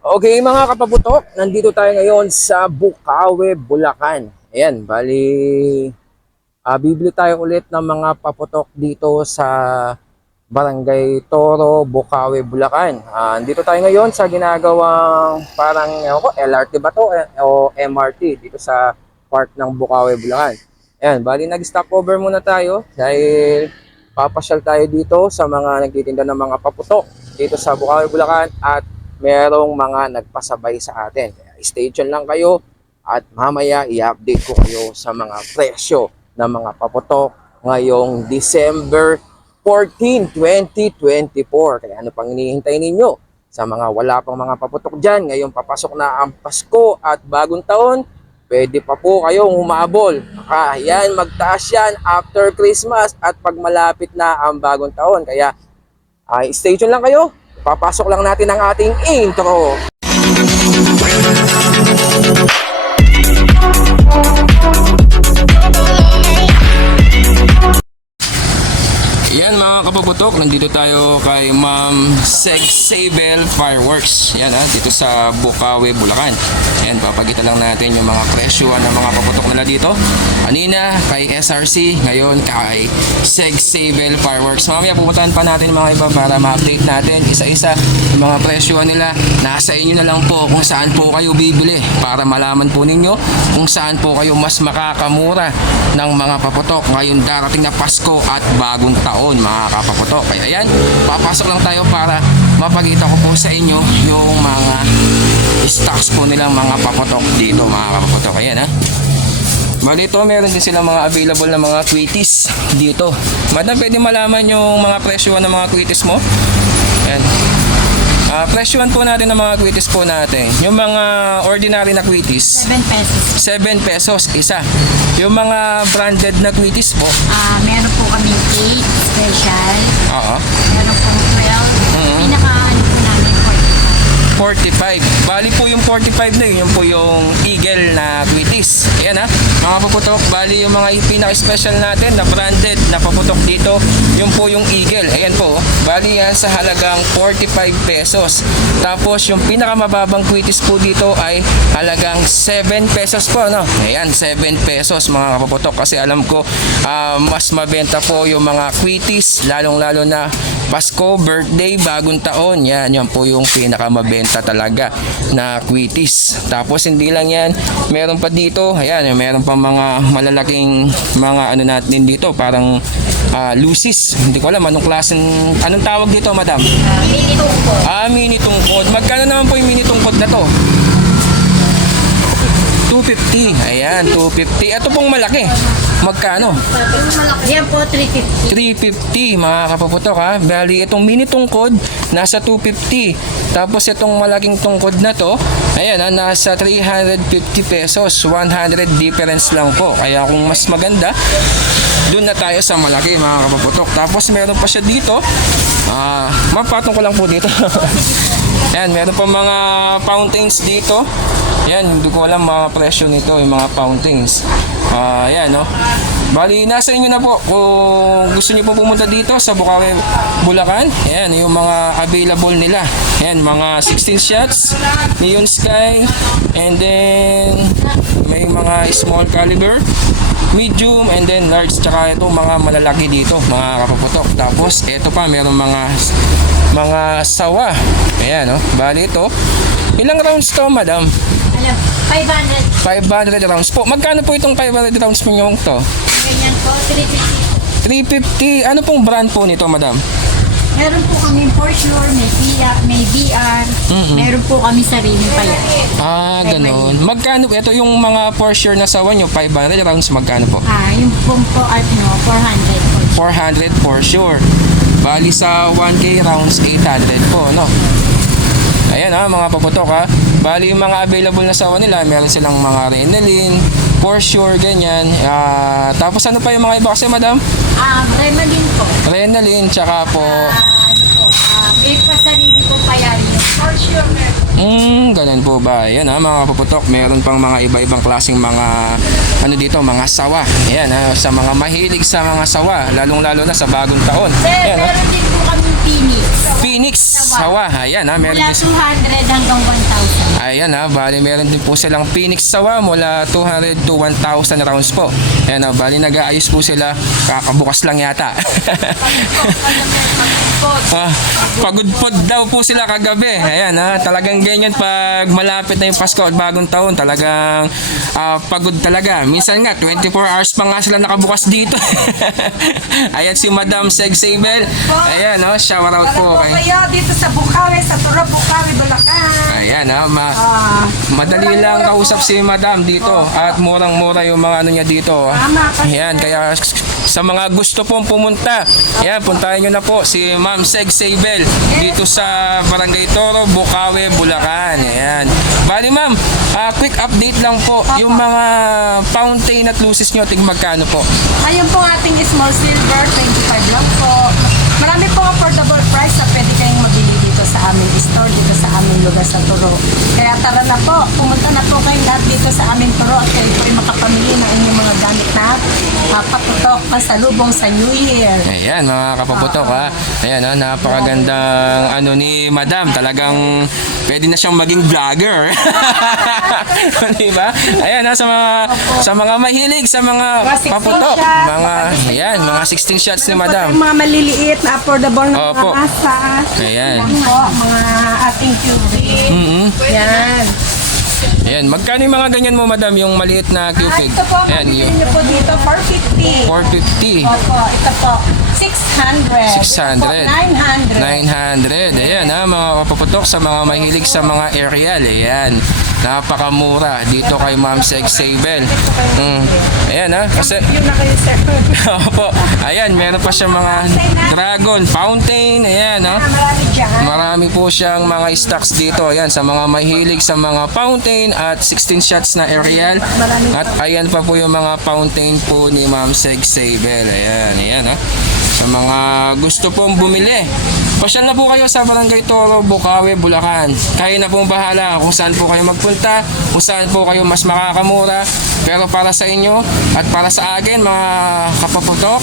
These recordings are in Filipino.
Okay mga kapaputok, nandito tayo ngayon sa Bukawi, Bulacan. Ayan, bali, bibili tayo ulit ng mga paputok dito sa Barangay Toro, Bukawi, Bulacan. Nandito tayo ngayon sa ginagawang parang ewan ko, LRT ba to o MRT dito sa park ng Bukawi, Bulacan. Ayan, bali nag-stop over muna tayo dahil papasyal tayo dito sa mga nagtitinda ng mga paputok dito sa Bukawi, Bulacan at merong mga nagpasabay sa atin. Kaya stay tuned lang kayo at mamaya i-update ko kayo sa mga presyo ng mga paputok ngayong December 14, 2024. Kaya ano pang hinihintay ninyo? Sa mga wala pang mga paputok dyan, ngayong papasok na ang Pasko at bagong taon, pwede pa po kayong humabol. Yan, magtaas yan after Christmas at pag malapit na ang bagong taon. Kaya stay tuned lang kayo. Papasok lang natin ang ating intro. Yan mga kapaputok, nandito tayo kay Ma'am Sabel Fireworks. Yan dito sa Bukawi, Bulacan. Yan, papakita lang natin yung mga presyoan ng mga paputok nila dito. Kanina kay SRC, ngayon kay Sabel Fireworks. Mamaya pupuntahan pa natin mga iba para ma-update natin isa-isa yung mga presyoan nila. Nasa inyo na lang po kung saan po kayo bibili para malaman po ninyo kung saan po kayo mas makakamura ng mga paputok ngayong darating na Pasko at bagong taon mga kapaputok. Kaya ayan, papasok lang tayo para mapakita ko po sa inyo yung mga stocks po nilang mga paputok dito mga kapaputok. Ayan Bali ito, meron din silang mga available na mga quitties dito. Madam, pwede malaman yung mga presyoan ng mga quitties mo? Ayan. Presyoan po natin ng mga quitties po natin. Yung mga ordinary na quitties, 7 pesos. 7 pesos isa. Yung mga branded na quitties po, Meron po kami 8 special. oo, Meron po 12. Mhm. Pinaka ano po namin 45. 45. Bali po yung 45 na yun po yung Eagle na quitties. Ayan mga paputok. Bali yung mga pinaka-special natin na branded na paputok dito, yung po yung Eagle. Ayan po. Bali yan sa halagang 45 pesos. Tapos yung pinakamababang quitties po dito ay halagang 7 pesos po. Ayan, 7 pesos mga kapaputok. Kasi alam ko mas mabenta po yung mga quitties, lalong-lalo na Pasko, birthday, bagong taon. Yan po yung pinakamabenta talaga na quitties. Tapos hindi lang yan, meron pa dito, ayan, meron pa mga malalaking mga ano natin dito, parang lucis. Hindi ko alam anong anong tawag dito, madam? Mini tungkol. Mini tungkod. Magkano naman po yung mini tungkod na to? 250. Ayan, 250. Ito pong malaki. Magkano? Yan po 350. 350 mga kapaputok Bali itong mini tungkod nasa 250. Tapos itong malaking tungkod na to, ayan nasa 350 pesos. 100 difference lang po. Kaya kung mas maganda, dun na tayo sa malaki mga kapaputok. Tapos meron pa siya dito. Mapatong ko lang po dito. Ayan, meron pa mga fountains dito. Ayan, hindi ko alam mga presyo nito, yung mga fountains. Ayan, Bali, nasa inyo na po kung gusto niyo po pumunta dito sa Bukawi, Bulacan. Ayan, yung mga available nila. Ayan, mga 16 shots, neon sky, and then may mga small caliber, medium, and then large, tsaka ito mga malalaki dito, mga kapaputok. Tapos, ito pa, meron mga sawa. Ayan, bali ito. Ilang rounds to, madam? Alam, 500. 500 rounds po. Magkano po itong 500 rounds po yung to? Ganyan po, 350. 350. Ano pong brand po nito, madam? Meron po kami for sure, may VR. Meron po kami sarili pa yan. Ganun. Magkano? Ito yung mga for sure na sawa nyo, 500 rounds, magkano po? Yung po 400 po. 400 for sure. Bali sa 1K rounds, 800 po, Ayan mga paputok Bali yung mga available na sawa nila, meron silang mga Renalyn, for sure, ganyan. Tapos ano pa yung mga iba kasi, madam? Renalyn po. Renalyn, tsaka po May pasarili po pa yan. For sure, meron. Ganun po ba? Ayan mga kapuputok, meron pang mga iba-ibang klaseng mga ano dito, mga sawa. Ayan sa mga mahilig sa mga sawa, lalong-lalo na sa bagong taon. Sir, Ayan meron din po kami Phoenix. Phoenix sawa. Ayan meron Mula din. 200 hanggang 1,000. Ayan bali meron din po silang Phoenix sawa mula 200 to 1,000 rounds po. Ayan bali nag-aayos po sila, kakabukas lang yata. Pagod pod daw po sila kagabi. Ayan talagang ganyan pag malapit na yung Pasko at bagong taon, talagang pagod talaga. Minsan nga 24 hours pa nga sila nakabukas dito. Ayan si Madam Seg Sabel. Ayan shout out po kay. Kayo dito sa Bukawi, sa Turo Bukawi, Bulacan. Ayan madali lang kausap si Madam dito at murang-mura yung mga ano niya dito. Ayan kaya sa mga gusto pong pumunta, ayan puntahan nyo na po si Ma'am Seg Sabel dito sa Barangay Toro, Bukawi, Bulacan. Ayan. Bali ma'am, quick update lang po. Yung mga fountain at luces nyo, tig magkano po? Ayun po ating small silver, 25 lang po. Marami po affordable price na pwede kayong mabili dito sa aming store, dito sa aming lugar sa Turo. Kaya tara na po, pumunta na po kayong lahat dito sa aming Turo at kayo po ay makapamili ng inyong mga gamit na paputok pasalubong sa New Year. Ayan mga kapaputok Ayan napakagandang ano ni Madam. Talagang pwede na siyang maging vlogger. Diba? Ayan sa mga mahilig sa mga paputok. Mga 16 shots ni Madam. Mga maliliit na affordable na Opo. mga asas. Ayan. Po, mga ating cupid. Yan. Ayan, magkano yung mga ganyan mo, Madam, yung maliit na cupid? Ito po, Ayan, mabili yung niyo po dito, 450. 450. Opo, ito po, 600. 600. 900. 900. Ayan mga kapaputok sa mga mahilig sa mga aerial. Ayan. Napakamura dito kay Ma'am Seg Sabel. Ayan kasi Yun na kayo, sir. opo. Ayan, meron pa siyang mga dragon, fountain. Ayan Marami dyan. Marami po siyang mga stocks dito. Ayan, sa mga mahilig sa mga fountain at 16 shots na aerial. At ayan pa po yung mga fountain po ni Ma'am Seg Sabel. Ayan sa mga gusto pong bumili, pasyal na po kayo sa Barangay Toro, Bukawi, Bulacan. Kayo na pong bahala kung saan po kayo magpunta, kung saan po kayo mas makakamura. Pero para sa inyo at para sa akin mga kapaputok,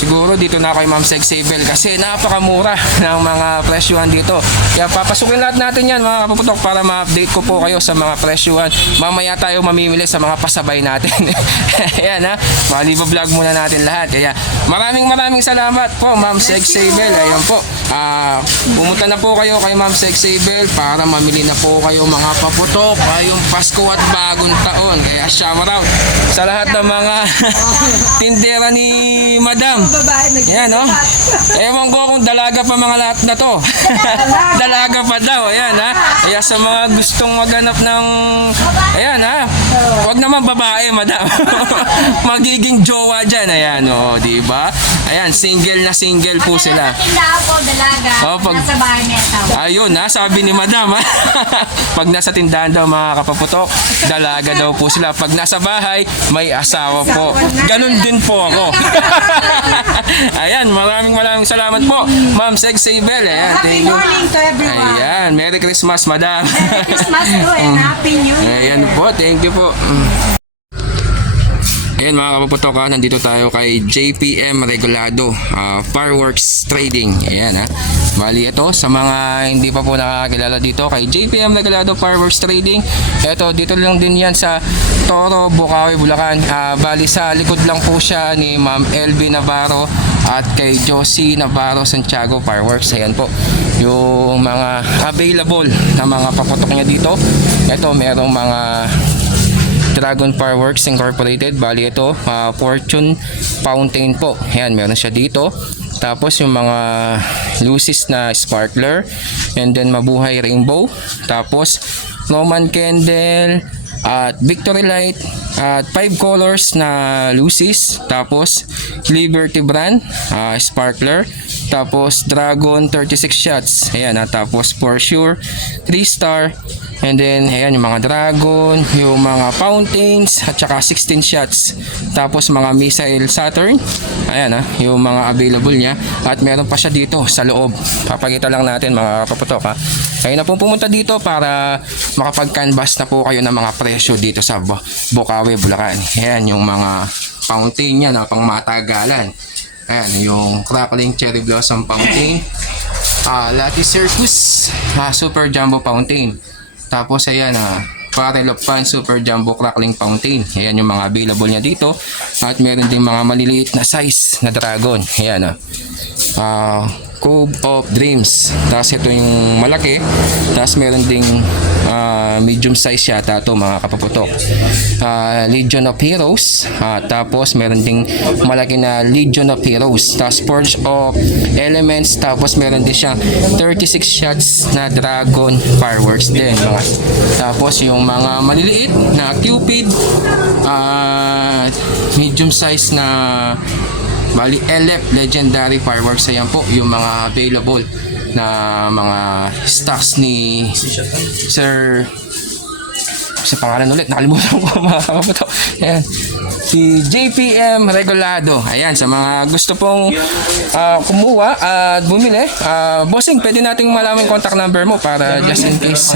siguro dito na kay Ma'am Seg Sabel kasi napakamura ng mga presyuhan dito. Kaya papasukin lahat natin yan mga kapaputok para ma-update ko po kayo sa mga presyuhan. Mamaya tayo mamimili sa mga pasabay natin. Ayan vlog muna natin lahat. Kaya maraming salamat po Ma'am Seg Sabel. Ayan po. Pumunta na po kayo kay Ma'am Seg Sabel para mamili na po kayo mga paputok ngayong Pasko at bagong taon. Kaya shout out sa lahat ng mga tindera ni Madam. Ayan ewan ko kung dalaga pa mga lahat na to. Dalaga pa daw. Ayan Kaya sa mga gustong maghanap ng wag naman babae, Madam. Magiging jowa dyan. Ayan diba? Ayan, single na single po sila. Pag nasa po, dalaga, nasa bahay may asawa. Ayun sabi ni Madam pag nasa tindahan daw mga kapaputok, dalaga daw po sila. Pag nasa bahay, may asawa po. Ganun din po ako. Ayan, maraming salamat po Ma'am Seg Sabel. Ayan, Happy morning to everyone. Ayan, Merry Christmas Madam. Merry Christmas to and Happy New Year. Ayan po, thank you po. Ayan mga kapaputok nandito tayo kay JPM Regulado Fireworks Trading. Ayan Bali ito sa mga hindi pa po nakakilala dito kay JPM Regulado Fireworks Trading. Ito dito lang din yan sa Toro, Bukawi, Bulacan. Bali sa likod lang po siya ni Ma'am LB Navarro at kay Josie Navarro Santiago Fireworks. Ayan po yung mga available na mga paputok niya dito. Ito merong mga Dragon Fireworks Incorporated. Bali ito Fortune Fountain po. Ayan, meron siya dito. Tapos yung mga lucis na sparkler and then mabuhay rainbow. Tapos Roman candle at victory light at 5 colors na lucis. Tapos Liberty brand sparkler. Tapos Dragon 36 shots. Ayan, tapos For Sure 3 star. And then ayan yung mga Dragon, yung mga Fountains at saka 16 shots. Tapos mga Missile Saturn. Ayan yung mga available niya. At meron pa siya dito sa loob. Papakita lang natin mga kapaputok ha. Kayo na po pumunta dito para makapag-canvas na po kayo ng mga presyo dito sa Bukawi, Bulacan. Ayan yung mga fountain niya na pang matagalan. Ayan yung Crackling Cherry Blossom Fountain. Lattice Circus Super Jumbo Fountain. Tapos ayan Barrel of Fun Super Jumbo Crackling Fountain. Ayan yung mga available niya dito. At meron ding mga maliliit na size na dragon. Ayan Cove of Dreams. Tapos ito yung malaki. Tapos meron ding medium size yata ito mga kapaputok. Legion of Heroes. Tapos meron ding malaki na Legion of Heroes. Tapos Forge of Elements. Tapos meron din siyang 36 shots na Dragon Fireworks din. Tapos yung mga maliliit na Cupid. Medium size na bali LF Legendary Fireworks. Ayan po yung mga available na mga stocks ni Sir sa pangalan ulit nakalimutan ko mga kapaputok. Ayan si JPM Regulado. Ayan sa mga gusto pong kumuha at bumili, bossing, pwede nating malaman contact number mo para just in case.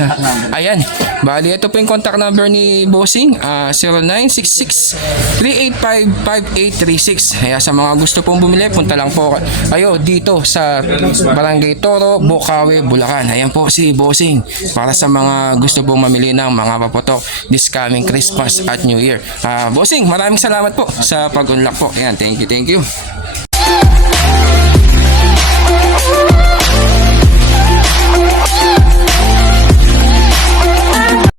Ayan, bali ito po yung contact number ni bossing, 0966-385-5836. Kaya sa mga gusto pong bumili, punta lang po kayo dito sa Barangay Toro, Bukawi, Bulacan. Ayan po si bossing para sa mga gusto pong mamili ng mga paputok this coming Christmas at New Year. Bossing, maraming salamat po sa pag-unlock po. Ayan, thank you.